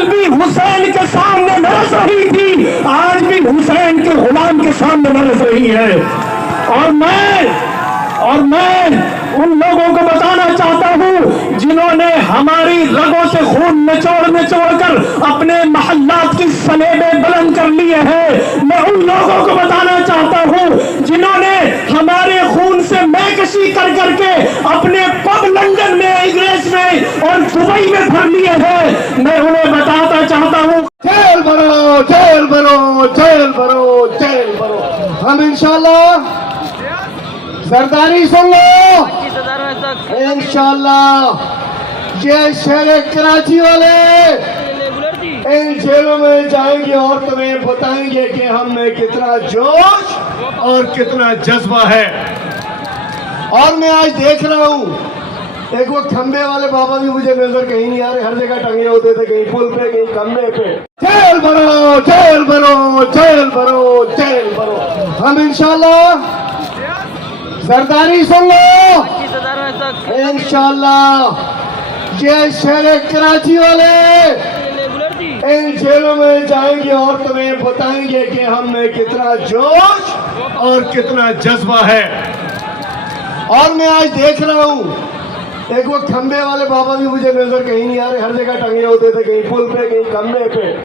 कल भी हुसैन के सामने नरस रही थी, आज भी हुसैन के गुलाम के सामने नरस रही है। और मैं उन लोगों को बताना चाहता हूं जिन्होंने हमारी रगों से खून निचोड़ कर अपने महल्लात की सलेबे बुलंद कर लिए हैं। मैं उन लोगों को बताना चाहता हूं जिन्होंने हमारे खून से मैकशी कर करके अपने पब लंदन में, इंग्लिश में और दुबई में भर लिए हैं। मैं उन्हें बताना चाहता हूं, जेल भरो, जेल भरो, जेल भरो, जेल भरो। हम इंशाल्लाह जरदारी सुन लो, इंशाल्लाह ये शहर कराची वाले इन जेलों में जाएंगे और तुम्हें बताएंगे कि हम में कितना जोश और कितना जज्बा है। और मैं आज देख रहा हूं एक वो खंबे वाले बाबा भी मुझे नजर कहीं नहीं आ रहे, हर जगह टंगे होते थे, कहीं पुल पे कहीं खंबे पे। जेल भरो, जेल भरो, जेल भरो, जेल भरो। हम इंशाल्लाह जरदारी सुन लो, इंशाल्लाह ये शहर कराची वाले इन जेलों में जाएंगे और तुम्हें बताएंगे कि हम में कितना जोश और कितना जज्बा है। और मैं आज देख रहा हूं एक वो खंबे वाले बाबा भी मुझे नजर कहीं नहीं आ रहे, हर जगह टंगे होते थे, कहीं पुल पे कहीं खंबे पे।